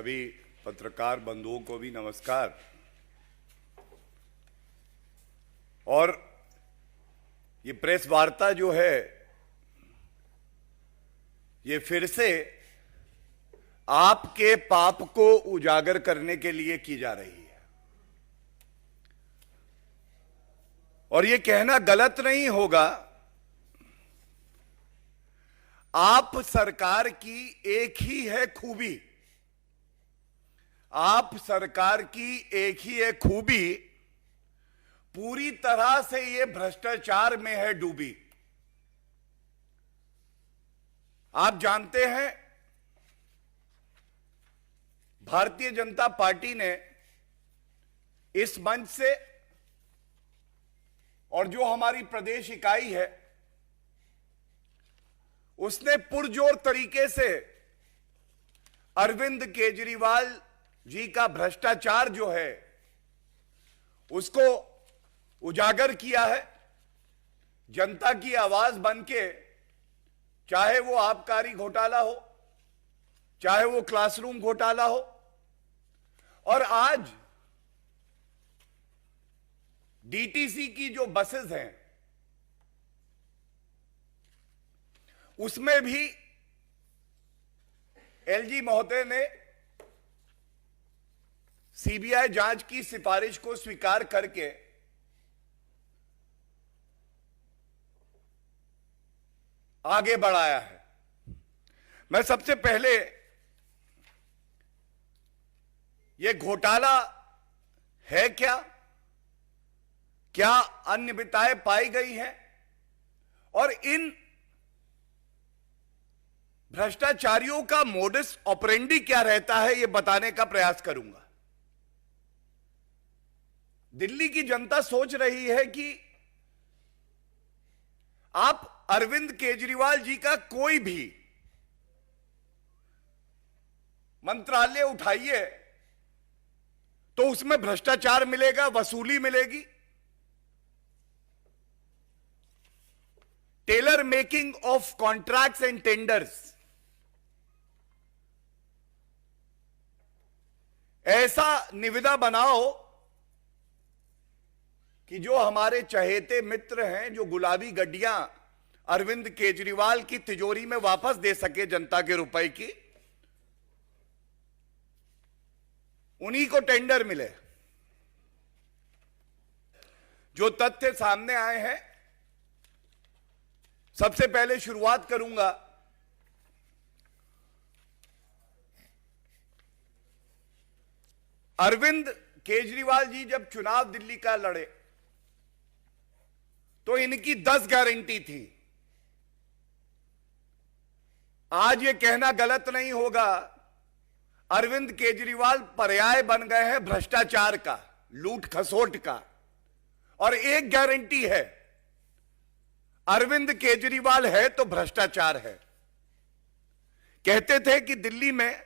सभी पत्रकार बंधुओं को भी नमस्कार। और ये प्रेस वार्ता जो है ये फिर से आपके पाप को उजागर करने के लिए की जा रही है। और ये कहना गलत नहीं होगा, आप सरकार की एक ही है खूबी, आप सरकार की एक ही है खूबी, पूरी तरह से ये भ्रष्टाचार में है डूबी। आप जानते हैं भारतीय जनता पार्टी ने इस मंच से और जो हमारी प्रदेश इकाई है उसने पुरजोर तरीके से अरविंद केजरीवाल जी का भ्रष्टाचार जो है उसको उजागर किया है। जनता की आवाज बनके, चाहे वो आबकारी घोटाला हो, चाहे वो क्लासरूम घोटाला हो, और आज डीटीसी की जो बसेस हैं उसमें भी एलजी महोदय ने सीबीआई जांच की सिफारिश को स्वीकार करके आगे बढ़ाया है। मैं सबसे पहले ये घोटाला है क्या, क्या अनियमितताएं पाई गई हैं और इन भ्रष्टाचारियों का मोडस ऑपरेंडी क्या रहता है, यह बताने का प्रयास करूंगा। दिल्ली की जनता सोच रही है कि आप अरविंद केजरीवाल जी का कोई भी मंत्रालय उठाइए तो उसमें भ्रष्टाचार मिलेगा, वसूली मिलेगी। Tailor making of contracts and tenders, ऐसा निविदा बनाओ कि जो हमारे चहेते मित्र हैं, जो गुलाबी गड्डियां अरविंद केजरीवाल की तिजोरी में वापस दे सके जनता के रुपए की, उन्हीं को टेंडर मिले। जो तथ्य सामने आए हैं, सबसे पहले शुरुआत करूंगा अरविंद केजरीवाल जी जब चुनाव दिल्ली का लड़े तो इनकी 10 गारंटी थी। आज ये कहना गलत नहीं होगा, अरविंद केजरीवाल पर्याय बन गए हैं भ्रष्टाचार का, लूट खसोट का। और एक गारंटी है, अरविंद केजरीवाल है तो भ्रष्टाचार है। कहते थे कि दिल्ली में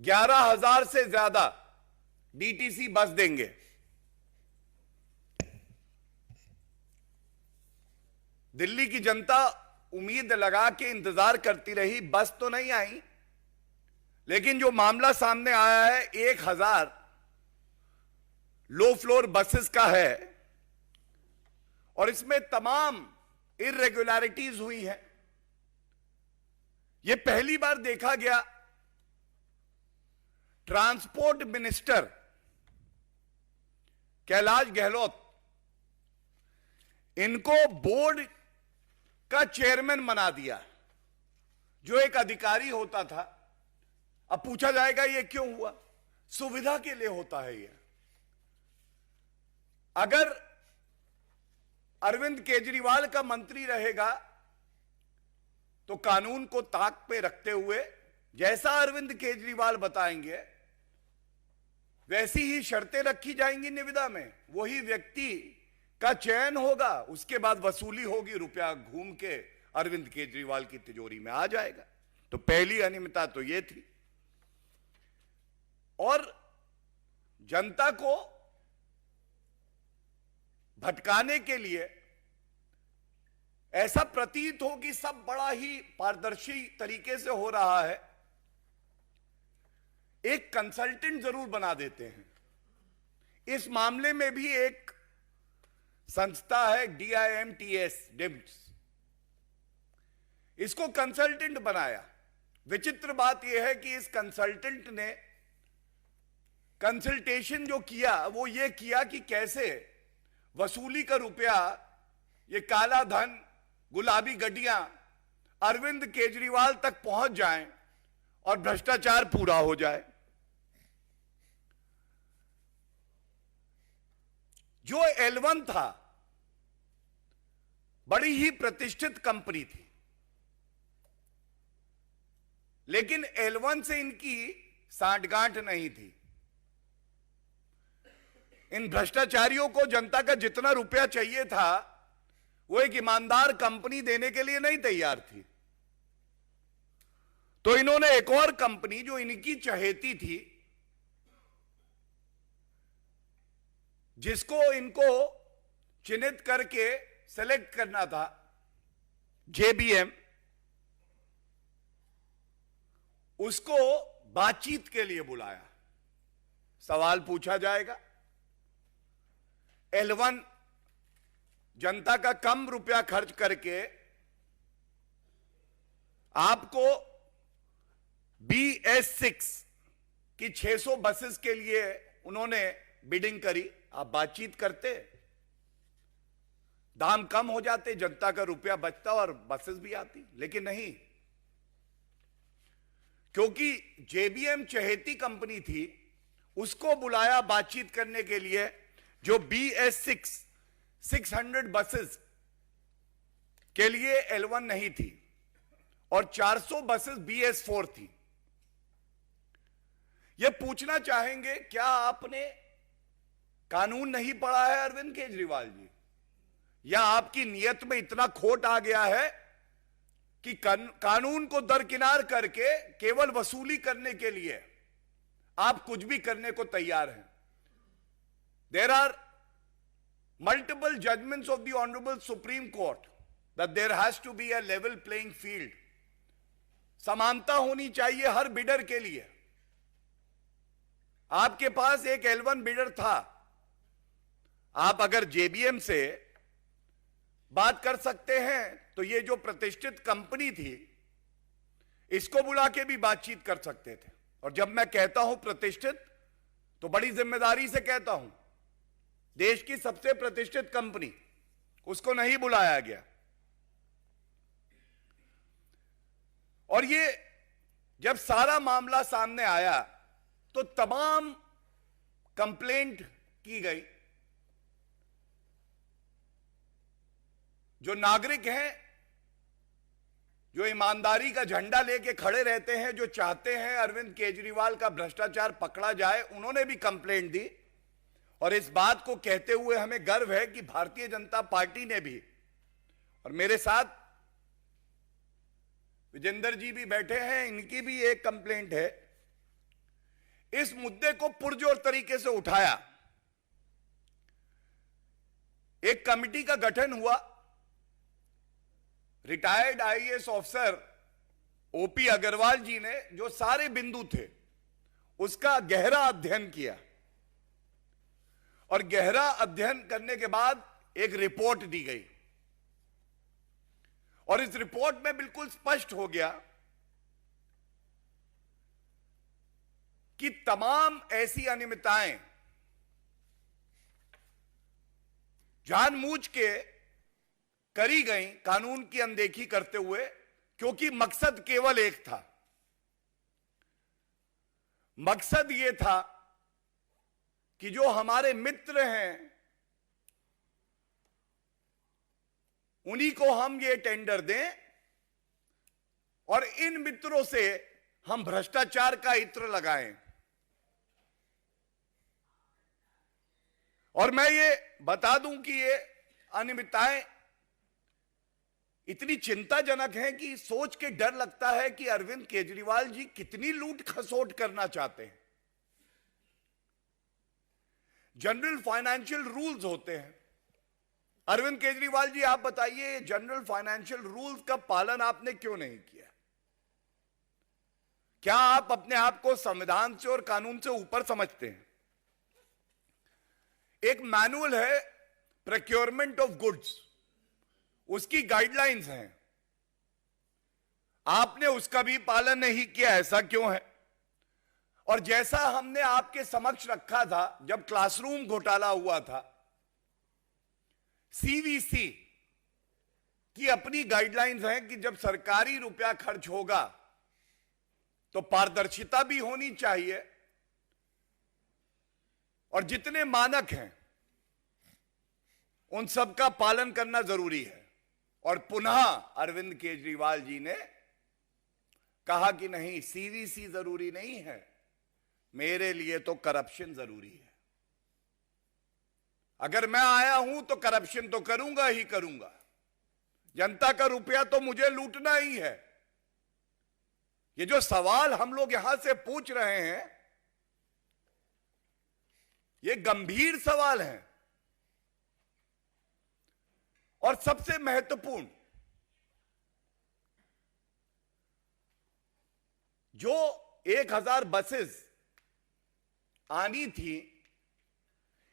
11,000 से ज्यादा डीटीसी बस देंगे। दिल्ली की जनता उम्मीद लगा के इंतजार करती रही, बस तो नहीं आई, लेकिन जो मामला सामने आया है 1,000 लो फ्लोर बसेस का है और इसमें तमाम इर्रेगुलरिटीज हुई हैं। यह पहली बार देखा गया ट्रांसपोर्ट मिनिस्टर कैलाश गहलोत, इनको बोर्ड का चेयरमैन बना दिया, जो एक अधिकारी होता था। अब पूछा जाएगा ये क्यों हुआ? सुविधा के लिए होता है ये। अगर अरविंद केजरीवाल का मंत्री रहेगा तो कानून को ताक पे रखते हुए जैसा अरविंद केजरीवाल बताएंगे वैसी ही शर्तें रखी जाएंगी निविदा में, वही व्यक्ति का चयन होगा, उसके बाद वसूली होगी, रुपया घूम के अरविंद केजरीवाल की तिजोरी में आ जाएगा। तो पहली अनियमितता तो यह थी। और जनता को भटकाने के लिए ऐसा प्रतीत हो कि सब बड़ा ही पारदर्शी तरीके से हो रहा है, एक कंसल्टेंट जरूर बना देते हैं। इस मामले में भी एक संस्था है DIMTS, इसको कंसल्टेंट बनाया। विचित्र बात यह है कि इस कंसल्टेंट ने कंसल्टेशन जो किया वो ये किया कि कैसे वसूली का रुपया, ये काला धन, गुलाबी गड्डियां अरविंद केजरीवाल तक पहुंच जाएं और भ्रष्टाचार पूरा हो जाए। जो L1 था, बड़ी ही प्रतिष्ठित कंपनी थी, लेकिन L1 से इनकी सांठगांठ नहीं थी। इन भ्रष्टाचारियों को जनता का जितना रुपया चाहिए था वो एक ईमानदार कंपनी देने के लिए नहीं तैयार थी। तो इन्होंने एक और कंपनी जो इनकी चहेती थी, जिसको इनको चिन्हित करके सेलेक्ट करना था, JBM, उसको बातचीत के लिए बुलाया। सवाल पूछा जाएगा, L1 जनता का कम रुपया खर्च करके आपको BS6 की 600 बसेस के लिए उन्होंने बिडिंग करी। आप बातचीत करते, दाम कम हो जाते, जनता का रुपया बचता और बसेस भी आती, लेकिन नहीं, क्योंकि JBM चहेती कंपनी थी, उसको बुलाया बातचीत करने के लिए, जो BS6 600 बसेस के लिए L1 नहीं थी और 400 बसेस BS4 थी। यह पूछना चाहेंगे, क्या आपने कानून नहीं पढ़ा है अरविंद केजरीवाल जी, या आपकी नियत में इतना खोट आ गया है कि कानून को दरकिनार करके केवल वसूली करने के लिए आप कुछ भी करने को तैयार हैं? There are multiple judgments of the Honorable Supreme Court that there has to be a level playing field. समानता होनी चाहिए हर बिडर के लिए। आपके पास एक L1 बिडर था, आप अगर JBM से बात कर सकते हैं तो ये जो प्रतिष्ठित कंपनी थी, इसको बुला के भी बातचीत कर सकते थे। और जब मैं कहता हूं प्रतिष्ठित, तो बड़ी जिम्मेदारी से कहता हूं, देश की सबसे प्रतिष्ठित कंपनी, उसको नहीं बुलाया गया। और ये जब सारा मामला सामने आया तो तमाम कंप्लेंट की गई। जो नागरिक हैं, जो ईमानदारी का झंडा लेके खड़े रहते हैं, जो चाहते हैं अरविंद केजरीवाल का भ्रष्टाचार पकड़ा जाए, उन्होंने भी कंप्लेंट दी। और इस बात को कहते हुए हमें गर्व है कि भारतीय जनता पार्टी ने भी, और मेरे साथ विजेंद्र जी भी बैठे हैं, इनकी भी एक कंप्लेंट है, इस मुद्दे को पुरजोर तरीके से उठाया। एक कमेटी का गठन हुआ, retired IAS officer OP Agrawal ji ने जो सारे बिंदु थे उसका गहरा अध्ययन किया, और गहरा अध्ययन करने के बाद एक रिपोर्ट दी गई। और इस रिपोर्ट में बिल्कुल स्पष्ट हो गया कि तमाम ऐसी अनियमितताएं जानबूझ के करी गई, कानून की अनदेखी करते हुए, क्योंकि मकसद केवल एक था। मकसद यह था कि जो हमारे मित्र हैं उन्हीं को हम ये टेंडर दें और इन मित्रों से हम भ्रष्टाचार का इत्र लगाएं। और मैं ये बता दूं कि ये अनियमितताएं इतनी चिंताजनक हैं कि सोच के डर लगता है कि अरविंद केजरीवाल जी कितनी लूट खसोट करना चाहते हैं। जनरल फाइनेंशियल रूल्स होते हैं। अरविंद केजरीवाल जी, आप बताइए, जनरल फाइनेंशियल रूल्स का पालन आपने क्यों नहीं किया? क्या आप अपने आप को संविधान से और कानून से ऊपर समझते हैं? एक मैनुअल है प्रोक्योरमेंट ऑफ गुड्स, उसकी गाइडलाइंस हैं, आपने उसका भी पालन नहीं किया, ऐसा क्यों है? और जैसा हमने आपके समक्ष रखा था जब क्लासरूम घोटाला हुआ था, सीवीसी की अपनी गाइडलाइंस हैं कि जब सरकारी रुपया खर्च होगा तो पारदर्शिता भी होनी चाहिए और जितने मानक हैं उन सब का पालन करना जरूरी है। और पुनः अरविंद केजरीवाल जी ने कहा कि नहीं, सीवीसी जरूरी नहीं है, मेरे लिए तो करप्शन जरूरी है। अगर मैं आया हूं तो करप्शन तो करूंगा ही करूंगा, जनता का रुपया तो मुझे लूटना ही है। ये जो सवाल हम लोग यहां से पूछ रहे हैं, ये गंभीर सवाल हैं। और सबसे महत्वपूर्ण, जो 1000 बसेस आनी थी,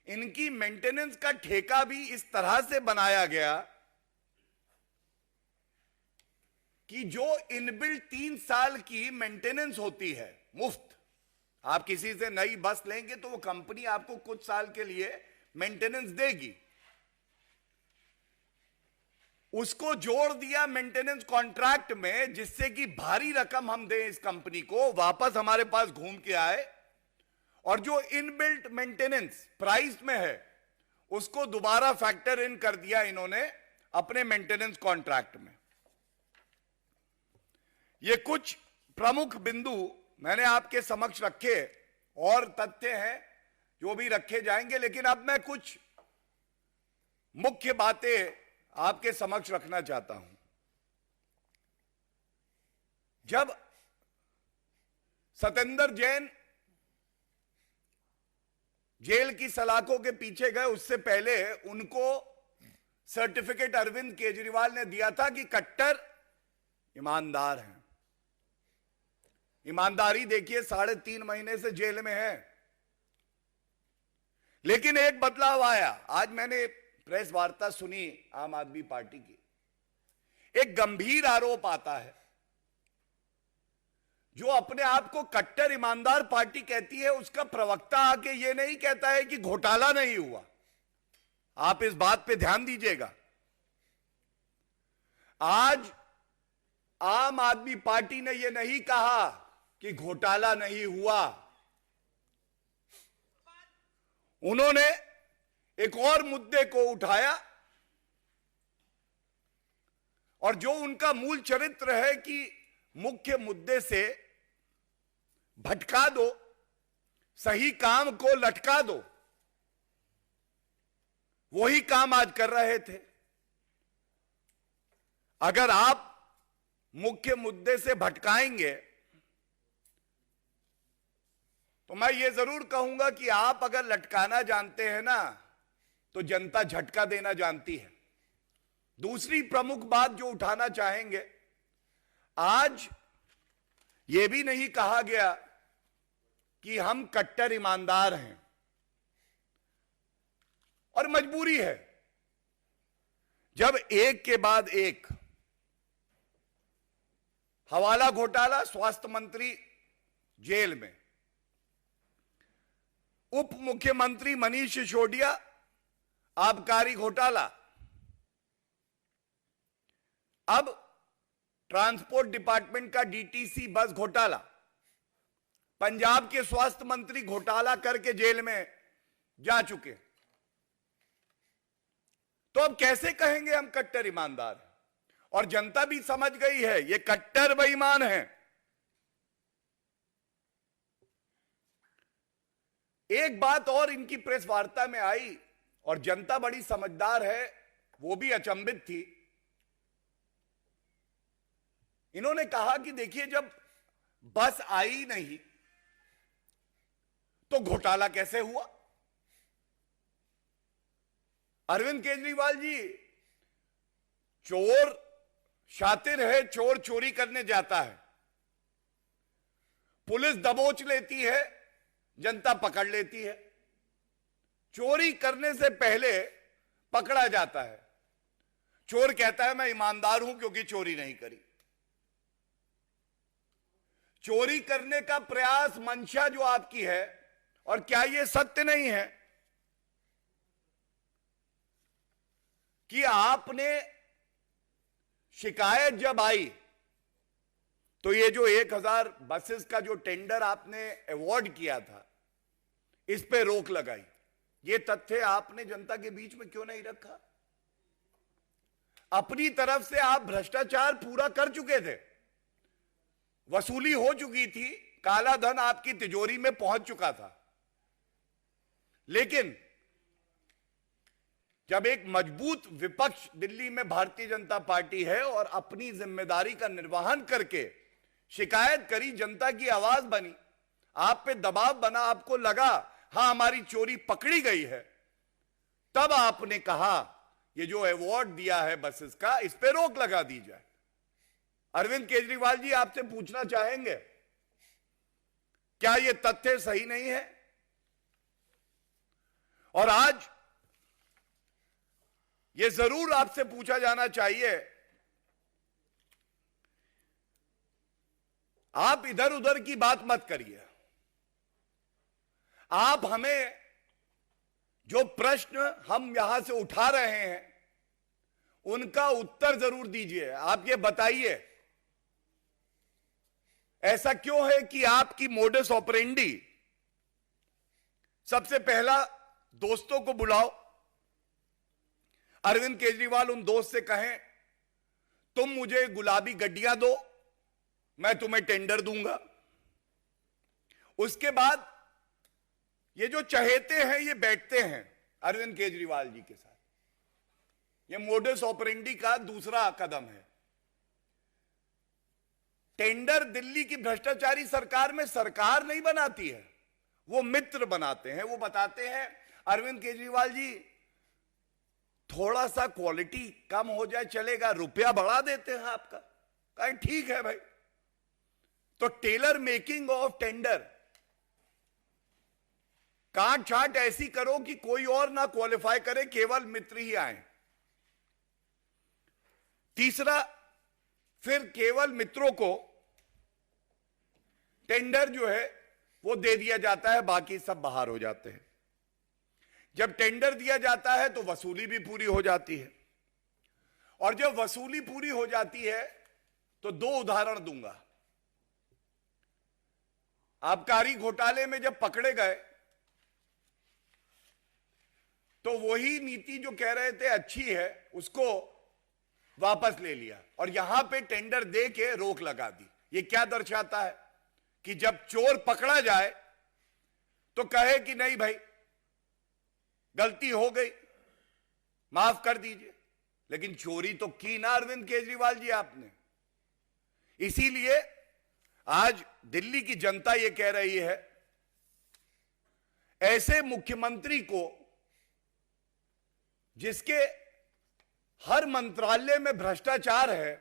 इनकी मेंटेनेंस का ठेका भी इस तरह से बनाया गया कि जो इनबिल्ट 3 साल की मेंटेनेंस होती है मुफ्त, आप किसी से नई बस लेंगे तो वो कंपनी आपको कुछ साल के लिए मेंटेनेंस देगी, उसको जोड़ दिया मेंटेनेंस कॉन्ट्रैक्ट में, जिससे कि भारी रकम हम दें इस कंपनी को, वापस हमारे पास घूम के आए, और जो इनबिल्ट मेंटेनेंस प्राइस में है उसको दोबारा फैक्टर इन कर दिया इन्होंने अपने मेंटेनेंस कॉन्ट्रैक्ट में। ये कुछ प्रमुख बिंदु मैंने आपके समक्ष रखे, और तथ्य हैं जो भी रखे जाएंगे, लेकिन अब मैं कुछ मुख्य बातें आपके समक्ष रखना चाहता हूं। जब सत्येंद्र जैन जेल की सलाखों के पीछे गए, उससे पहले उनको सर्टिफिकेट अरविंद केजरीवाल ने दिया था कि कट्टर ईमानदार हैं। ईमानदारी देखिए, 3.5 महीने से जेल में है। लेकिन एक बदलाव आया। आज मैंने प्रेस वार्ता सुनी आम आदमी पार्टी की, एक गंभीर आरोप आता है। जो अपने आप को कट्टर ईमानदार पार्टी कहती है, उसका प्रवक्ता आके ये नहीं कहता है कि घोटाला नहीं हुआ। आप इस बात पे ध्यान दीजिएगा। आज आम आदमी पार्टी ने यह नहीं कहा कि घोटाला नहीं हुआ, उन्होंने एक और मुद्दे को उठाया, और जो उनका मूल चरित्र है कि मुख्य मुद्दे से भटका दो, सही काम को लटका दो, वही काम आज कर रहे थे। अगर आप मुख्य मुद्दे से भटकाएंगे तो मैं ये जरूर कहूंगा कि आप अगर लटकाना जानते हैं ना, तो जनता झटका देना जानती है। दूसरी प्रमुख बात जो उठाना चाहेंगे, आज यह भी नहीं कहा गया कि हम कट्टर ईमानदार हैं, और मजबूरी है जब एक के बाद एक हवाला घोटाला, स्वास्थ्य मंत्री जेल में, उप मुख्यमंत्री मनीष सिसोदिया आबकारी घोटाला, अब ट्रांसपोर्ट डिपार्टमेंट का डीटीसी बस घोटाला, पंजाब के स्वास्थ्य मंत्री घोटाला करके जेल में जा चुके। तो अब कैसे कहेंगे हम कट्टर ईमानदार? और जनता भी समझ गई है ये कट्टर बेईमान है। एक बात और इनकी प्रेस वार्ता में आई, और जनता बड़ी समझदार है, वो भी अचंभित थी। इन्होंने कहा कि देखिए, जब बस आई नहीं तो घोटाला कैसे हुआ? अरविंद केजरीवाल जी, चोर शातिर है, चोर चोरी करने जाता है, पुलिस दबोच लेती है, जनता पकड़ लेती है। चोरी करने से पहले पकड़ा जाता है। चोर कहता है मैं ईमानदार हूं क्योंकि चोरी नहीं करी। चोरी करने का प्रयास, मंशा जो आपकी है, और क्या यह सत्य नहीं है कि आपने शिकायत जब आई तो ये जो 1000 बसेस का जो टेंडर आपने अवॉर्ड किया था, इस पे रोक लगाई। ये तथ्य आपने जनता के बीच में क्यों नहीं रखा? अपनी तरफ से आप भ्रष्टाचार पूरा कर चुके थे, वसूली हो चुकी थी, काला धन आपकी तिजोरी में पहुंच चुका था। लेकिन जब एक मजबूत विपक्ष दिल्ली में भारतीय जनता पार्टी है और अपनी जिम्मेदारी का निर्वहन करके शिकायत करी, जनता की आवाज बनी, आप पे दबाव बना, आपको लगा हां हमारी चोरी पकड़ी गई है, तब आपने कहा ये जो अवार्ड दिया है बसेस का, इस पे रोक लगा दी जाए। अरविंद केजरीवाल जी, आपसे पूछना चाहेंगे, क्या यह तथ्य सही नहीं है? और आज यह जरूर आपसे पूछा जाना चाहिए, आप इधर उधर की बात मत करिए। आप हमें जो प्रश्न हम यहां से उठा रहे हैं उनका उत्तर जरूर दीजिए। आप ये बताइए, ऐसा क्यों है कि आपकी मोडस ऑपरेंडी सबसे पहला दोस्तों को बुलाओ, अरविंद केजरीवाल उन दोस्त से कहें तुम मुझे गुलाबी गड्डियां दो, मैं तुम्हें टेंडर दूंगा। उसके बाद ये जो चहेते हैं ये बैठते हैं अरविंद केजरीवाल जी के साथ। ये मोडस ऑपरेंडी का दूसरा कदम है। टेंडर दिल्ली की भ्रष्टाचारी सरकार में सरकार नहीं बनाती है, वो मित्र बनाते हैं। वो बताते हैं अरविंद केजरीवाल जी थोड़ा सा क्वालिटी कम हो जाए चलेगा, रुपया बढ़ा देते हैं आपका। कहीं ठीक है भाई। तो टेलर मेकिंग ऑफ टेंडर, काट छाट ऐसी करो कि कोई और ना क्वालिफाई करे, केवल मित्र ही आए। तीसरा, फिर केवल मित्रों को टेंडर जो है वो दे दिया जाता है, बाकी सब बाहर हो जाते हैं। जब टेंडर दिया जाता है तो वसूली भी पूरी हो जाती है, और जब वसूली पूरी हो जाती है तो दो उदाहरण दूंगा। आबकारी घोटाले में जब पकड़े गए तो वही नीति जो कह रहे थे अच्छी है उसको वापस ले लिया और यहां पे टेंडर दे के रोक लगा दी। ये क्या दर्शाता है कि जब चोर पकड़ा जाए तो कहे कि नहीं भाई गलती हो गई, माफ कर दीजिए। लेकिन चोरी तो की ना अरविंद केजरीवाल जी आपने। इसीलिए आज दिल्ली की जनता यह कह रही है, ऐसे मुख्यमंत्री को जिसके हर मंत्रालय में भ्रष्टाचार है,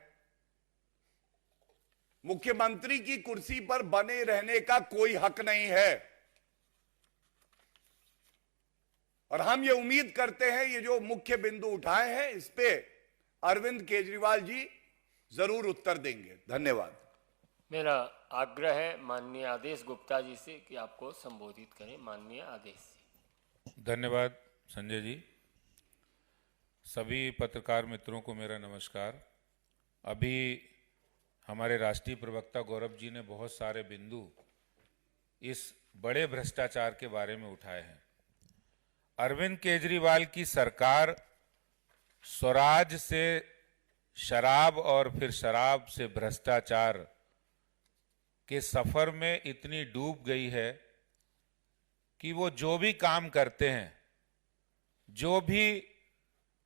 मुख्यमंत्री की कुर्सी पर बने रहने का कोई हक नहीं है। और हम ये उम्मीद करते हैं ये जो मुख्य बिंदु उठाए हैं इस पे अरविंद केजरीवाल जी जरूर उत्तर देंगे। धन्यवाद। मेरा आग्रह है माननीय आदेश गुप्ता जी से कि आपको संबोधित करें। माननीय आदेश जी। धन्यवाद संजय जी। सभी पत्रकार मित्रों को मेरा नमस्कार। अभी हमारे राष्ट्रीय प्रवक्ता गौरव जी ने बहुत सारे बिंदु इस बड़े भ्रष्टाचार के बारे में उठाए हैं। अरविंद केजरीवाल की सरकार स्वराज से शराब और फिर शराब से भ्रष्टाचार के सफर में इतनी डूब गई है कि वो जो भी काम करते हैं, जो भी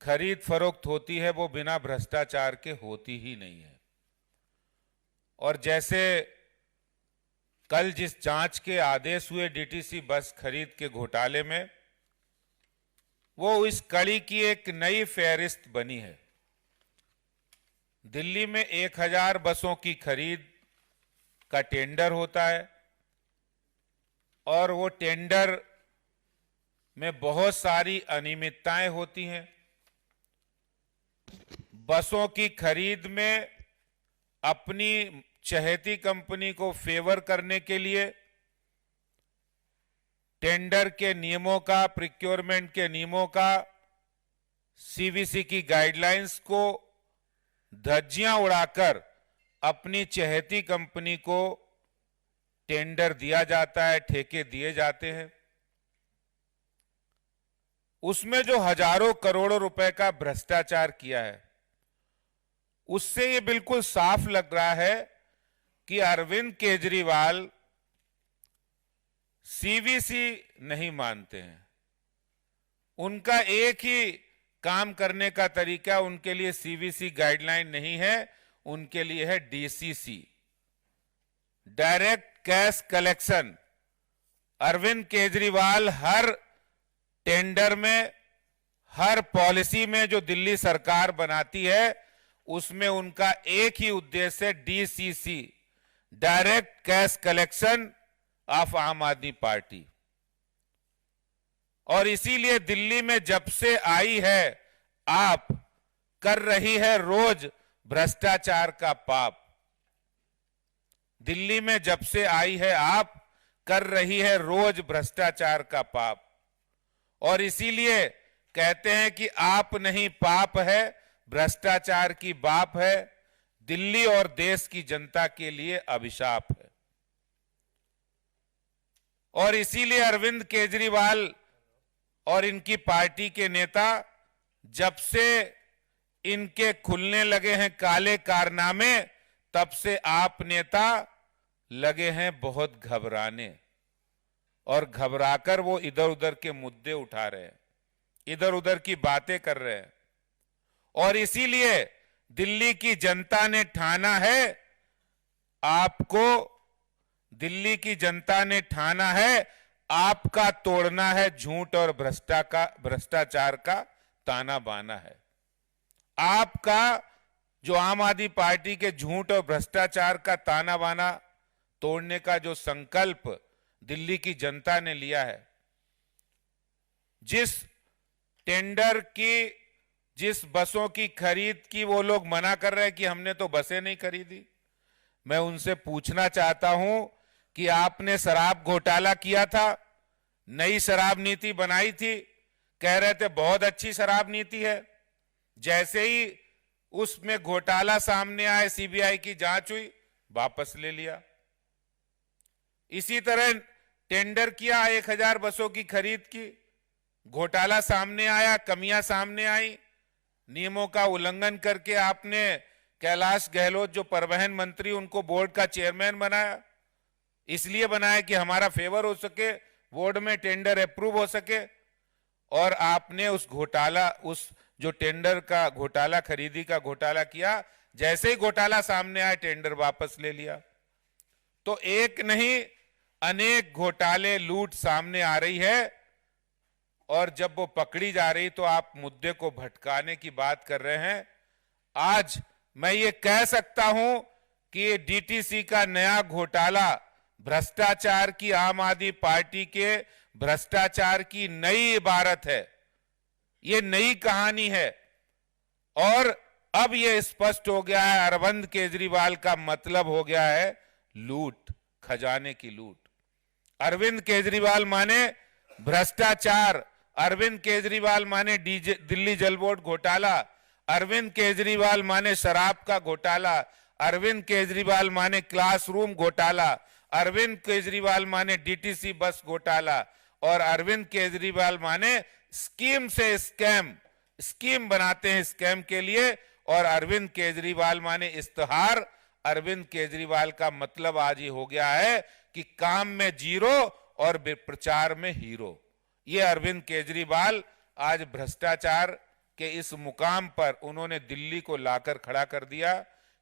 खरीद फरोख्त होती है, वो बिना भ्रष्टाचार के होती ही नहीं है। और जैसे कल जिस जांच के आदेश हुए डीटीसी बस खरीद के घोटाले में, वो इस कड़ी की एक नई फेहरिस्त बनी है। दिल्ली में 1000 बसों की खरीद का टेंडर होता है और वो टेंडर में बहुत सारी अनियमितताएं होती हैं। बसों की खरीद में अपनी चहेती कंपनी को फेवर करने के लिए टेंडर के नियमों का, प्रिक्योरमेंट के नियमों का, सीवीसी की गाइडलाइंस को धज्जियां उड़ाकर अपनी चहेती कंपनी को टेंडर दिया जाता है, ठेके दिए जाते हैं। उसमें जो हजारों करोड़ों रुपए का भ्रष्टाचार किया है, उससे ये बिल्कुल साफ लग रहा है कि अरविंद केजरीवाल सीवीसी नहीं मानते हैं। उनका एक ही काम करने का तरीका, उनके लिए सीवीसी गाइडलाइन नहीं है, उनके लिए है DCC, direct cash collection. Arvind Kejriwal हर टेंडर में, हर पॉलिसी में जो दिल्ली सरकार बनाती है, उसमें उनका एक ही उद्देश्य है, DCC, direct cash collection of आम आदमी पार्टी। और इसीलिए दिल्ली में जब से आई है, आप कर रही है रोज भ्रष्टाचार का पाप। दिल्ली में जब से आई है, आप कर रही है रोज भ्रष्टाचार का पाप। और इसीलिए कहते हैं कि आप नहीं पाप है, भ्रष्टाचार की बाप है, दिल्ली और देश की जनता के लिए अभिशाप है। और इसीलिए अरविंद केजरीवाल और इनकी पार्टी के नेता, जब से इनके खुलने लगे हैं काले कारनामे, तब से आप नेता लगे हैं बहुत घबराने। और घबराकर वो इधर उधर के मुद्दे उठा रहे हैं, इधर उधर की बातें कर रहे हैं। और इसीलिए दिल्ली की जनता ने ठाना है, आपको, दिल्ली की जनता ने ठाना है, आपका तोड़ना है झूठ और भ्रष्टाचार का ताना बाना है। आपका जो आम आदमी पार्टी के झूठ और भ्रष्टाचार का ताना बाना तोड़ने का जो संकल्प दिल्ली की जनता ने लिया है, जिस टेंडर की, जिस बसों की खरीद की वो लोग मना कर रहे हैं कि हमने तो बसें नहीं खरीदी, मैं उनसे पूछना चाहता हूं कि आपने शराब घोटाला किया था, नई शराब नीति बनाई थी, कह रहे थे बहुत अच्छी शराब नीति है, जैसे ही उसमें घोटाला सामने आए, सीबीआई की जांच हुई, वापस ले लिया। इसी तरह टेंडर किया 1000 बसों की खरीद की, घोटाला सामने आया, कमियां सामने आई, नियमों का उल्लंघन करके आपने कैलाश गहलोत जो परिवहन मंत्री, उनको बोर्ड का चेयरमैन बनाया। इसलिए बनाया कि हमारा फेवर हो सके, बोर्ड में टेंडर अप्रूव हो सके। और आपने उस घोटाला, उस जो टेंडर का घोटाला, खरीदी का घोटाला किया, जैसे ही घोटाला सामने आया टेंडर वापस ले लिया। तो एक नहीं अनेक घोटाले, लूट सामने आ रही है। और जब वो पकड़ी जा रही तो आप मुद्दे को भटकाने की बात कर रहे हैं। आज मैं ये कह सकता हूं कि ये डीटीसी का नया घोटाला भ्रष्टाचार की, आम आदमी पार्टी के भ्रष्टाचार की नई इबारत है, ये नई कहानी है। और अब ये स्पष्ट हो गया है, अरविंद केजरीवाल का मतलब हो गया है लूट, खजाने की लूट। अरविंद केजरीवाल माने भ्रष्टाचार, अरविंद केजरीवाल माने दिल्ली जल बोर्ड घोटाला, अरविंद केजरीवाल माने शराब का घोटाला, अरविंद केजरीवाल माने क्लासरूम घोटाला, अरविंद केजरीवाल माने डीटीसी बस घोटाला, और अरविंद केजरीवाल माने स्कीम से स्कैम, स्कीम बनाते हैं स्कैम के लिए। और अरविंद केजरीवाल माने इस्तेहार। अरविंद केजरीवाल का मतलब आज ये हो गया है कि काम में जीरो और प्रचार में हीरो। ये अरविंद केजरीवाल आज भ्रष्टाचार के इस मुकाम पर उन्होंने दिल्ली को लाकर खड़ा कर दिया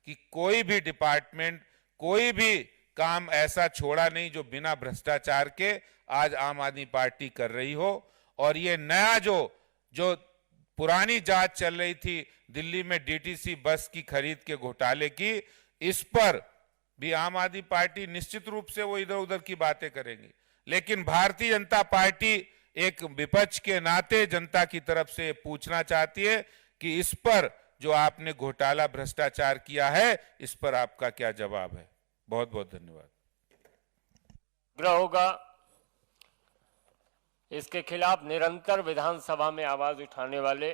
कि कोई भी डिपार्टमेंट, कोई भी काम ऐसा छोड़ा नहीं जो बिना भ्रष्टाचार के आज आम आदमी पार्टी कर रही हो। और ये नया जो पुरानी जांच चल रही थी दिल्ली में डीटीसी बस की खरीद के घोटाले की, इस पर भी आम आदमी पार्टी निश्चित रूप से वो इधर उधर की बातें करेंगी, लेकिन भारतीय जनता पार्टी एक विपक्ष के नाते जनता की तरफ से पूछना चाहती है कि इस पर जो आपने घोटाला भ्रष्टाचार किया है, इस पर आपका क्या जवाब है। बहुत बहुत धन्यवाद। आग्रह होगा इसके खिलाफ निरंतर विधानसभा में आवाज उठाने वाले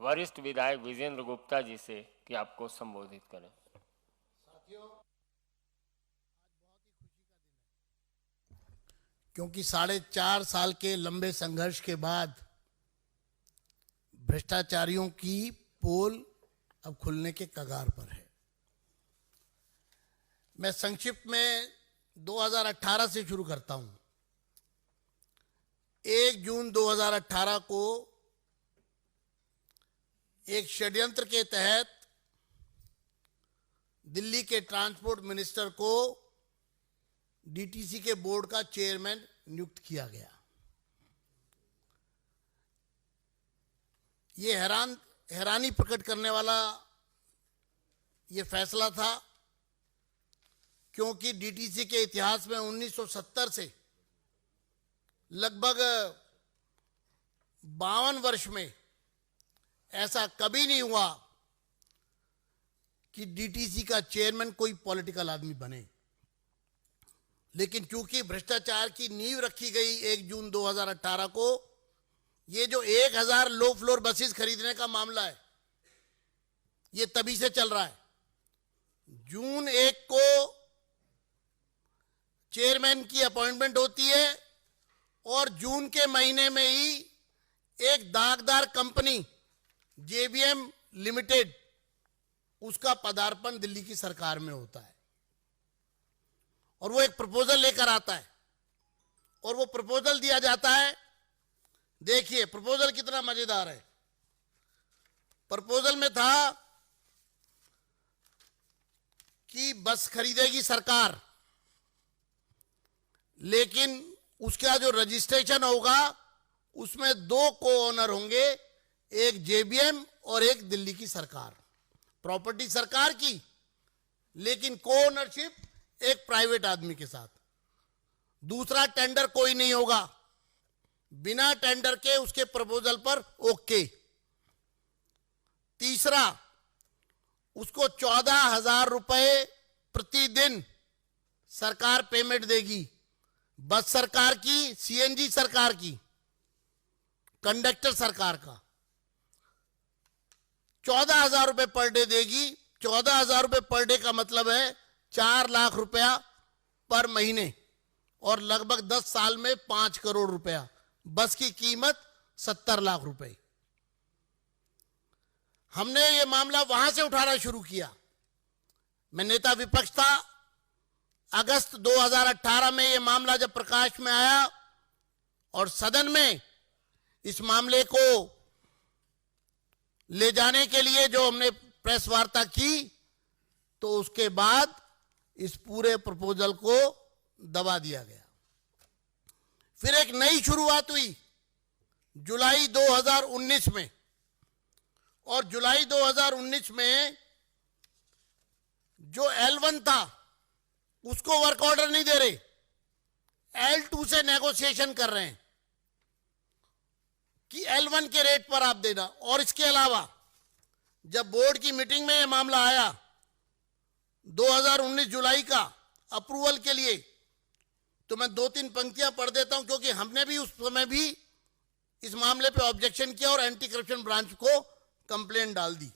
वरिष्ठ विधायक विजेंद्र गुप्ता जी से कि आपको संबोधित करें। क्योंकि 4.5 साल के लंबे संघर्ष के बाद भ्रष्टाचारियों की पोल अब खुलने के कगार पर है। मैं संक्षिप्त में 2018 से शुरू करता हूं। 1 जून 2018 को एक षड्यंत्र के तहत दिल्ली के ट्रांसपोर्ट मिनिस्टर को डीटीसी के बोर्ड का चेयरमैन नियुक्त किया गया। ये हैरानी प्रकट करने वाला ये फैसला था, क्योंकि डीटीसी के इतिहास में 1970 से लगभग 52 वर्ष में ऐसा कभी नहीं हुआ कि डीटीसी का चेयरमैन कोई पॉलिटिकल आदमी बने। लेकिन चूंकि भ्रष्टाचार की नींव रखी गई 1 जून 2018 को, ये जो 1000 लो फ्लोर बसेस खरीदने का मामला है, ये तभी से चल रहा है। जून 1 को चेयरमैन की अपॉइंटमेंट होती है और जून के महीने में ही एक दागदार कंपनी जेबीएम लिमिटेड, उसका पदार्पण दिल्ली की सरकार में होता है और वो एक प्रपोजल लेकर आता है और वो प्रपोजल दिया जाता है। देखिए प्रपोजल कितना मजेदार है। प्रपोजल में था कि बस खरीदेगी सरकार, लेकिन उसका जो रजिस्ट्रेशन होगा उसमें 2 को ओनर होंगे, एक जेबीएम और एक दिल्ली की सरकार। प्रॉपर्टी सरकार की, लेकिन को ओनरशिप एक प्राइवेट आदमी के साथ। दूसरा टेंडर कोई नहीं होगा, बिना टेंडर के उसके प्रपोजल पर ओके। तीसरा, उसको 14,000 रुपए प्रतिदिन सरकार पेमेंट देगी। बस सरकार की, सीएनजी सरकार की, कंडक्टर सरकार का 14,000 रुपए पर डे देगी। 14,000 रुपए पर डे का मतलब है 4 लाख रुपया पर महीने और लगभग 10 साल में 5 करोड़ रुपया। बस की कीमत 70 लाख रुपए। हमने ये मामला वहां से उठाना शुरू किया। मैं नेता विपक्ष था। अगस्त 2018 में ये मामला जब प्रकाश में आया और सदन में इस मामले को ले जाने के लिए जो हमने प्रेस वार्ता की, तो उसके बाद इस पूरे प्रपोजल को दबा दिया गया। फिर एक नई शुरुआत हुई जुलाई 2019 में, और जुलाई 2019 में जो L1 था उसको वर्क ऑर्डर नहीं दे रहे, L2 से नेगोशिएशन कर रहे हैं कि L1 के रेट पर आप देना। और इसके अलावा जब बोर्ड की मीटिंग में यह मामला आया 2019 जुलाई का अप्रूवल के लिए, तो मैं 2-3 पंक्तियां पढ़ देता हूं, क्योंकि हमने भी उस समय भी इस मामले पे ऑब्जेक्शन किया और एंटी करप्शन ब्रांच को कंप्लेंट डाल दी।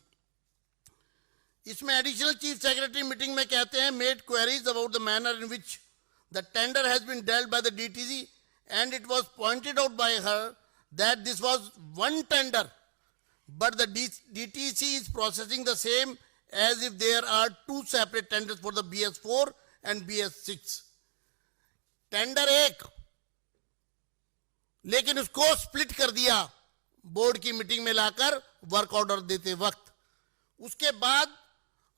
इसमें एडिशनल चीफ सेक्रेटरी मीटिंग में कहते हैं, made queries about the manner in which the tender has been dealt by the DTC and it was pointed out by her that this was one tender, but the DTC is processing the same as if there are 2 separate tenders for the BS4 and BS6. Tender एक, लेकिन उसको split कर दिया board की meeting में लाकर work order देते वक्त। उसके बाद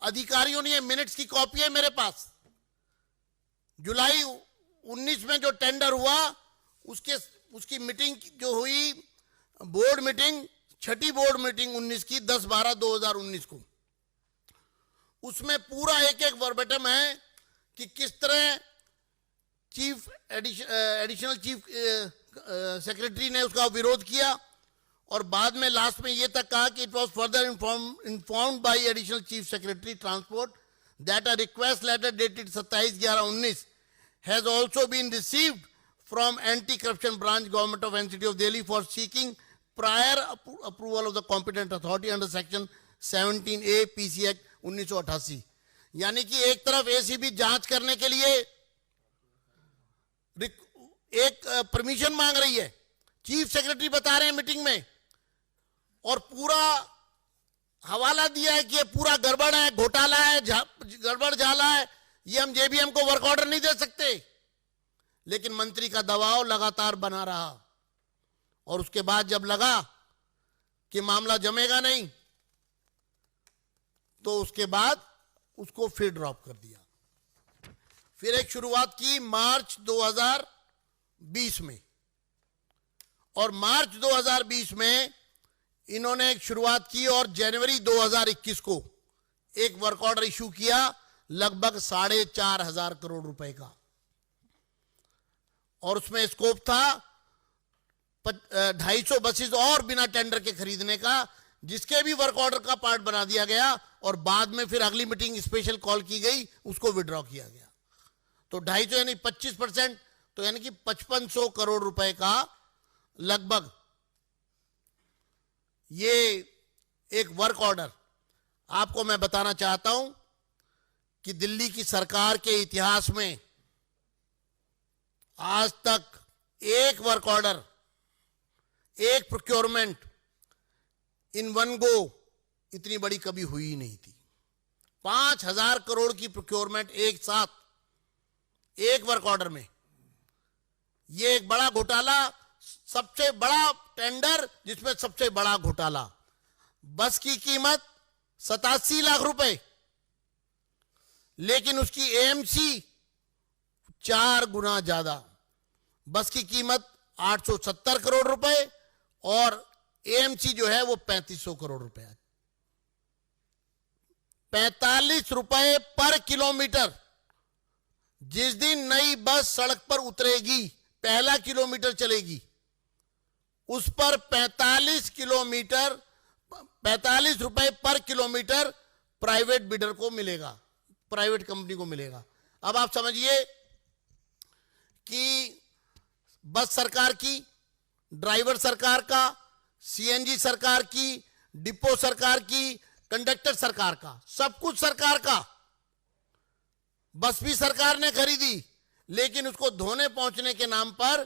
अधिकारियों ने, मिनट्स की कॉपी है मेरे पास, जुलाई 19 में जो टेंडर हुआ उसकी मीटिंग जो हुई, बोर्ड मीटिंग, छठी बोर्ड मीटिंग 19 की 10/12/2019 को, उसमें पूरा एक वर्बेटम है कि किस तरह चीफ एडिशनल चीफ सेक्रेटरी ने उसका विरोध किया और बाद में लास्ट में ये तक कहा कि it was further informed by additional chief secretary transport that a request letter dated 27/11/19 has also been received from anti corruption branch government of NCT of Delhi for seeking prior approval of the competent authority under section 17A PC act 1988। यानी कि एक तरफ ACB जांच करने के लिए एक permission मांग रही है, चीफ सेक्रेटरी बता रहे हैं मीटिंग में, और पूरा हवाला दिया है कि ये पूरा गड़बड़ है, घोटाला है, गड़बड़ झाला है, ये हम जेबीएम को वर्क ऑर्डर नहीं दे सकते। लेकिन मंत्री का दबाव लगातार बना रहा और उसके बाद जब लगा कि मामला जमेगा नहीं तो उसके बाद उसको फिर ड्रॉप कर दिया। फिर एक शुरुआत की मार्च 2020 में, और मार्च 2020 में इन्होंने एक शुरुआत की और जनवरी 2021 को एक वर्क ऑर्डर इशू किया लगभग 4,500 करोड़ रुपए का, और उसमें स्कोप था 250 बसेस और बिना टेंडर के खरीदने का, जिसके भी वर्क ऑर्डर का पार्ट बना दिया गया और बाद में फिर अगली मीटिंग स्पेशल कॉल की गई, उसको विड्रॉ किया गया। तो 250 यानी 25%, तो यानी कि 5500 करोड़ रुपए का लगभग ये एक वर्क ऑर्डर। आपको मैं बताना चाहता हूं कि दिल्ली की सरकार के इतिहास में आज तक एक वर्क ऑर्डर, एक प्रोक्योरमेंट इन वन गो इतनी बड़ी कभी हुई ही नहीं थी। 5,000 करोड़ की प्रोक्योरमेंट एक साथ एक वर्क ऑर्डर में, ये एक बड़ा घोटाला, सबसे बड़ा टेंडर जिसमें सबसे बड़ा घोटाला। बस की कीमत 87 लाख रुपए, लेकिन उसकी एएमसी 4 गुना ज्यादा। बस की कीमत 870 करोड़ रुपए और एएमसी जो है वो 3500 करोड़ रुपए है। 45 रुपए पर किलोमीटर। जिस दिन नई बस सड़क पर उतरेगी, पहला किलोमीटर चलेगी, उस पर 45 रुपए पर किलोमीटर प्राइवेट बिडर को मिलेगा, प्राइवेट कंपनी को मिलेगा। अब आप समझिए कि बस सरकार की, ड्राइवर सरकार का, सीएनजी सरकार की, डिपो सरकार की, कंडक्टर सरकार का, सब कुछ सरकार का। बस भी सरकार ने खरीदी, लेकिन उसको धोने पहुंचने के नाम पर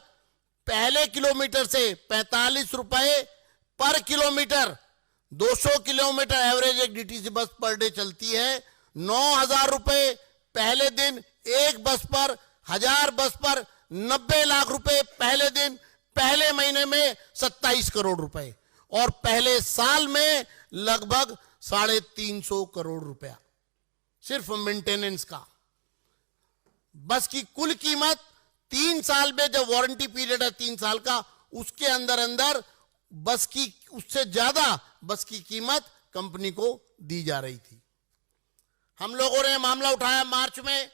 पहले किलोमीटर से 45 रुपए पर किलोमीटर, 200 किलोमीटर एवरेज एक डीटीसी बस पर डे चलती है, 9,000 रुपए पहले दिन एक बस पर, 1000 बस पर 90 लाख रुपए पहले दिन, पहले महीने में 27 करोड़ रुपए, और पहले साल में लगभग 350 करोड़ रुपया सिर्फ मेंटेनेंस का। बस की कुल कीमत 3 साल में, जब वारंटी पीरियड है 3 साल का, उसके अंदर अंदर बस की, उससे ज्यादा बस की कीमत कंपनी को दी जा रही थी। हम लोगों ने मामला उठाया मार्च में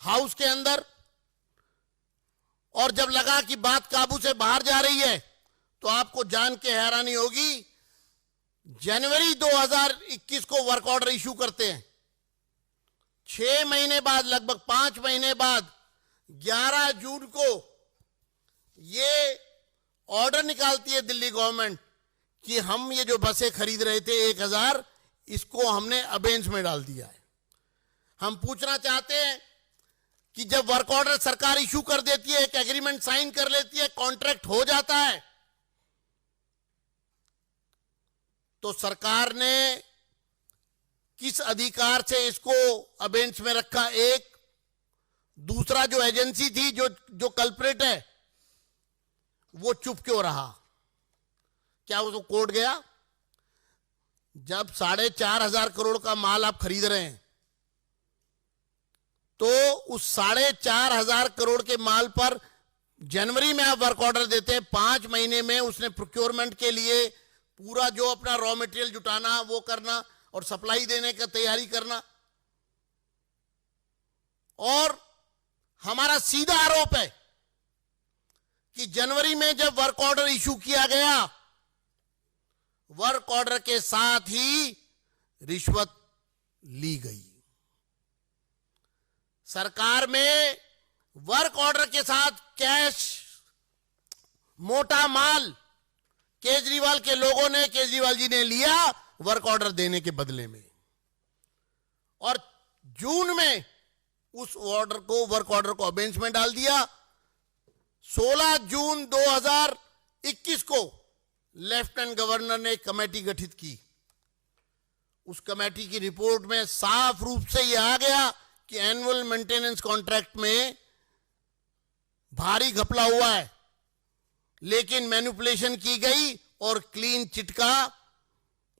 हाउस के अंदर, और जब लगा कि बात काबू से बाहर जा रही है तो आपको जान के हैरानी होगी, जनवरी 2021 को वर्क ऑर्डर इशू करते हैं। 6 महीने बाद, लगभग 5 महीने बाद 11 जून को ये ऑर्डर निकालती है दिल्ली गवर्नमेंट कि हम ये जो बसें खरीद रहे थे 1000, इसको हमने अबेंस में डाल दिया है। हम पूछना चाहते हैं कि जब वर्क ऑर्डर सरकार इशू कर देती है, एक एग्रीमेंट साइन कर लेती है, कॉन्ट्रैक्ट हो जाता है, तो सरकार ने किस अधिकार से इसको अबेंस में रखा? एक, दूसरा जो एजेंसी थी, जो कल्प्रेट है, वो चुप क्यों रहा? क्या वो कोर्ट गया? जब 4,500 करोड़ का माल आप खरीद रहे हैं, तो उस 4,500 करोड़ के माल पर जनवरी में आप वर्क ऑर्डर देते हैं, 5 महीने में उसने प्रोक्योरमेंट के लिए पूरा जो अपना रॉ मटेरियल जुटाना, वो करना और सप्लाई देने का तैयारी करना। और हमारा हमारा सीधा आरोप है कि जनवरी में जब वर्क ऑर्डर इशू किया गया, वर्क ऑर्डर के साथ ही रिश्वत ली गई। सरकार में वर्क ऑर्डर के साथ कैश, मोटा माल केजरीवाल के लोगों ने, केजरीवाल जी ने लिया वर्क ऑर्डर देने के बदले में। और जून में उस ऑर्डर को, वर्क ऑर्डर को अबेंच में डाल दिया। 16 जून 2021 को लेफ्टिनेंट गवर्नर ने एक कमेटी गठित की। उस कमेटी की रिपोर्ट में साफ रूप से यह आ गया कि एनुअल मेंटेनेंस कॉन्ट्रैक्ट में भारी घपला हुआ है, लेकिन मैनिपुलेशन की गई और क्लीन चिट का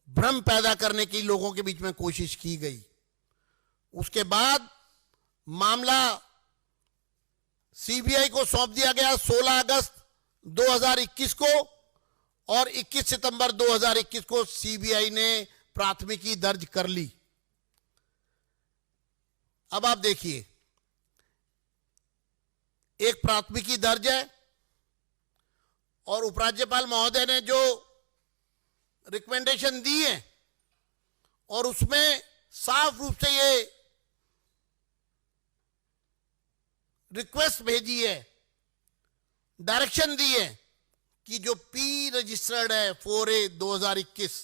भ्रम पैदा करने की लोगों के बीच में कोशिश की गई। उसके बाद मामला सीबीआई को सौंप दिया गया 16 अगस्त 2021 को, और 21 सितंबर 2021 को सीबीआई ने प्राथमिकी दर्ज कर ली। अब आप देखिए, एक प्राथमिकी दर्ज है और उपराज्यपाल महोदय ने जो रिकमेंडेशन दी है और उसमें साफ रूप से ये रिक्वेस्ट भेजी है, डायरेक्शन दी है कि जो पी रजिस्टर्ड है 4A 2021,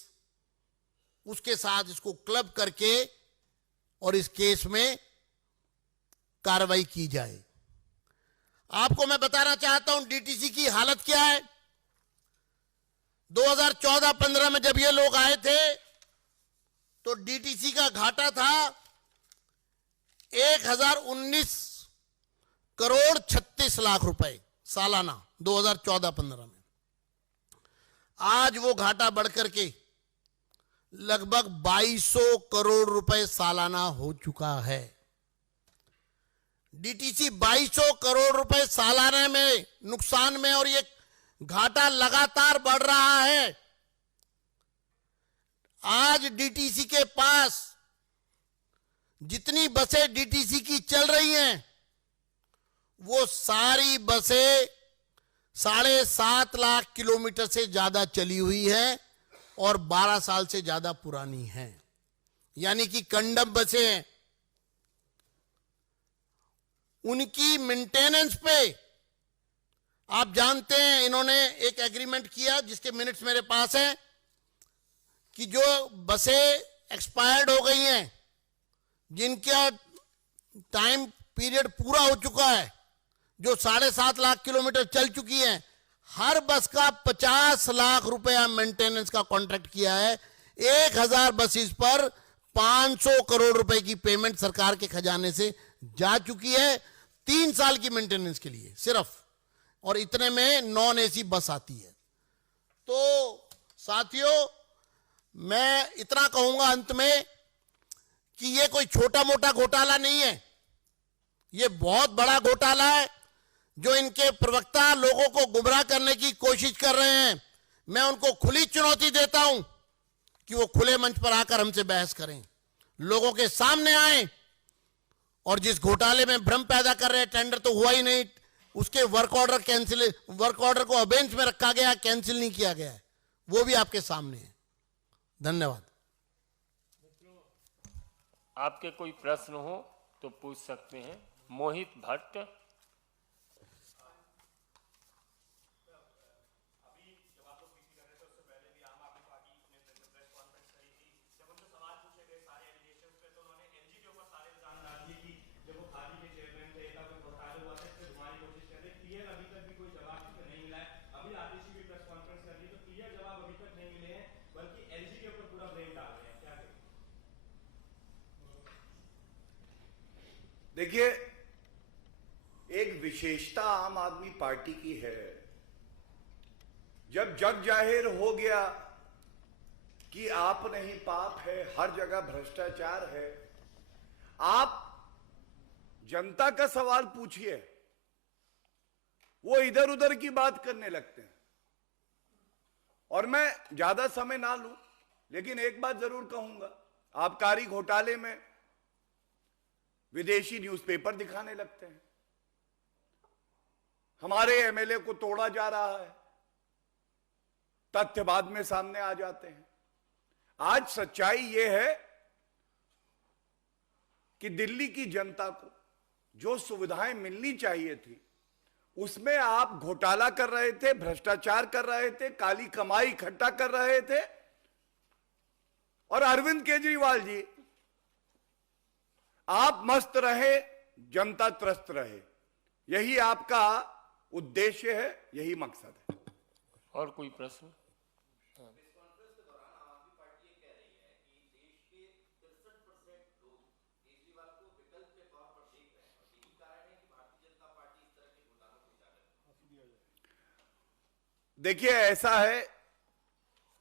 उसके साथ इसको क्लब करके और इस केस में कार्रवाई की जाए। आपको मैं बताना चाहता हूं डीटीसी की हालत क्या है। 2014-15 में जब ये लोग आए थे तो डीटीसी का घाटा था 1019 करोड़ 36 लाख रुपए सालाना 2014-15 में। आज वो घाटा बढ़कर के लगभग 2200 करोड़ रुपए सालाना हो चुका है। डीटीसी 2200 करोड़ रुपए सालाना में नुकसान में, और ये घाटा लगातार बढ़ रहा है। आज डीटीसी के पास जितनी बसें डीटीसी की चल रही हैं, वो सारी बसें 7.5 लाख किलोमीटर से ज्यादा चली हुई है और 12 साल से ज्यादा पुरानी है, यानी कि कंडम बसें हैं। उनकी मेंटेनेंस पे आप जानते हैं, इन्होंने एक एग्रीमेंट किया जिसके मिनट्स मेरे पास हैं कि जो बसें एक्सपायर्ड हो गई हैं, जिनका टाइम पीरियड पूरा हो चुका है, जो 7.5 लाख किलोमीटर चल चुकी हैं, हर बस का 50 लाख रुपया मेंटेनेंस का कॉन्ट्रैक्ट किया है। 1000 बसेस पर 500 करोड़ रुपए की पेमेंट सरकार के खजाने से जा चुकी है 3 साल की मेंटेनेंस के लिए सिर्फ, और इतने में नॉन एसी बस आती है। तो साथियों, मैं इतना कहूंगा अंत में कि ये कोई छोटा मोटा घोटाला नहीं है, ये बहुत बड़ा घोटाला है जो इनके प्रवक्ता लोगों को गुमराह करने की कोशिश कर रहे हैं। मैं उनको खुली चुनौती देता हूं कि वो खुले मंच पर आकर हमसे बहस करें, लोगों के सामने आए, और जिस घोटाले में भ्रम पैदा कर रहे हैं, टेंडर तो हुआ ही नहीं, उसके वर्क ऑर्डर को अबेंच में रखा गया, कैंसिल नहीं किया गया है, वो भी आपके सामने है। धन्यवाद। आपके कोई प्रश्न हो तो पूछ सकते हैं। मोहित भट्ट। देखिए, एक विशेषता आम आदमी पार्टी की है, जब जग जाहिर हो गया कि आप नहीं पाप है, हर जगह भ्रष्टाचार है, आप जनता का सवाल पूछिए, वो इधर उधर की बात करने लगते हैं। और मैं ज्यादा समय ना लूं, लेकिन एक बात जरूर कहूंगा, आबकारी घोटाले में विदेशी न्यूज़पेपर दिखाने लगते हैं, हमारे एमएलए को तोड़ा जा रहा है, तथ्य बाद में सामने आ जाते हैं। आज सच्चाई यह है कि दिल्ली की जनता को जो सुविधाएं मिलनी चाहिए थी उसमें आप घोटाला कर रहे थे, भ्रष्टाचार कर रहे थे, काली कमाई इकट्ठा कर रहे थे। और अरविंद केजरीवाल जी, आप मस्त रहे, जनता त्रस्त रहे, यही आपका उद्देश्य है, यही मकसद है। और कोई प्रश्न? देखिए, ऐसा है,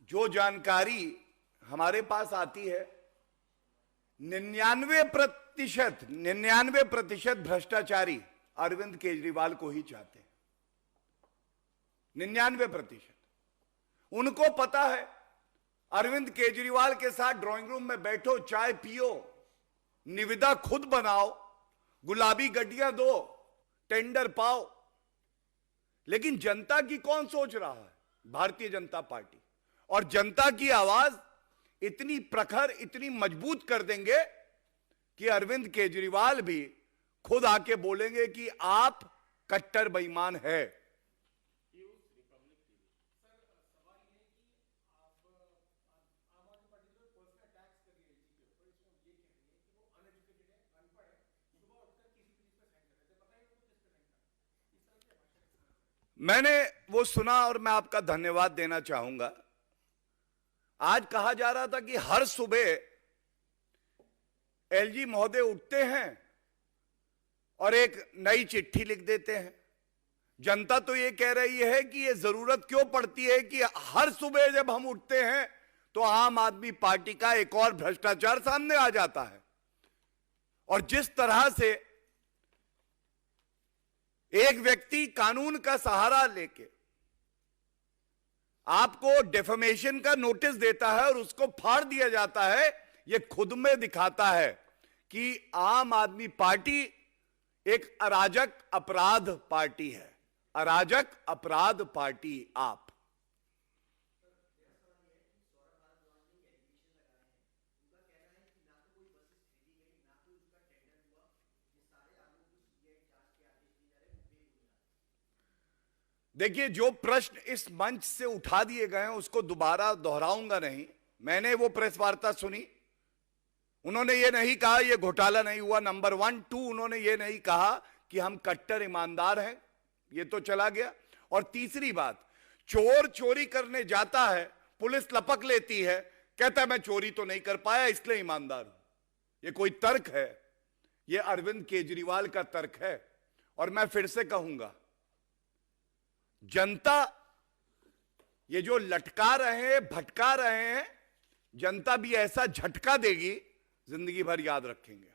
जो जानकारी हमारे पास आती है, 99% भ्रष्टाचारी अरविंद केजरीवाल को ही चाहते हैं। 99%। उनको पता है, अरविंद केजरीवाल के साथ ड्राइंग रूम में बैठो, चाय पियो, निविदा खुद बनाओ, गुलाबी गड्डियां दो, टेंडर पाओ। लेकिन जनता की कौन सोच रहा है? भारतीय जनता पार्टी। और जनता की आवाज इतनी प्रखर, इतनी मजबूत कर देंगे कि अरविंद केजरीवाल भी खुद आके बोलेंगे कि आप कट्टर बेईमान है। मैंने वो सुना और मैं आपका धन्यवाद देना चाहूंगा। आज कहा जा रहा था कि हर सुबह एलजी महोदय उठते हैं और एक नई चिट्ठी लिख देते हैं। जनता तो ये कह रही है कि ये जरूरत क्यों पड़ती है कि हर सुबह जब हम उठते हैं तो आम आदमी पार्टी का एक और भ्रष्टाचार सामने आ जाता है। और जिस तरह से एक व्यक्ति कानून का सहारा लेके आपको डेफेमेशन का नोटिस देता है और उसको फाड़ दिया जाता है, यह खुद में दिखाता है कि आम आदमी पार्टी एक अराजक अपराध पार्टी है। अराजक अपराध पार्टी आप। देखिए, जो प्रश्न इस मंच से उठा दिए गए हैं उसको दोबारा दोहराऊंगा नहीं। मैंने वो प्रेस वार्ता सुनी, उन्होंने ये नहीं कहा ये घोटाला नहीं हुआ, नंबर 1 2 उन्होंने ये नहीं कहा कि हम कट्टर ईमानदार हैं, ये तो चला गया। और तीसरी बात, चोर चोरी करने जाता है, पुलिस लपक लेती है, कहता है मैं चोरी तो नहीं कर पाया इसलिए ईमानदार हूं। ये कोई तर्क है? ये अरविंद केजरीवाल का तर्क है। और मैं फिर से कहूंगा, जनता ये जो लटका रहे हैं, भटका रहे हैं, जनता भी ऐसा झटका देगी, जिंदगी भर याद रखेंगे।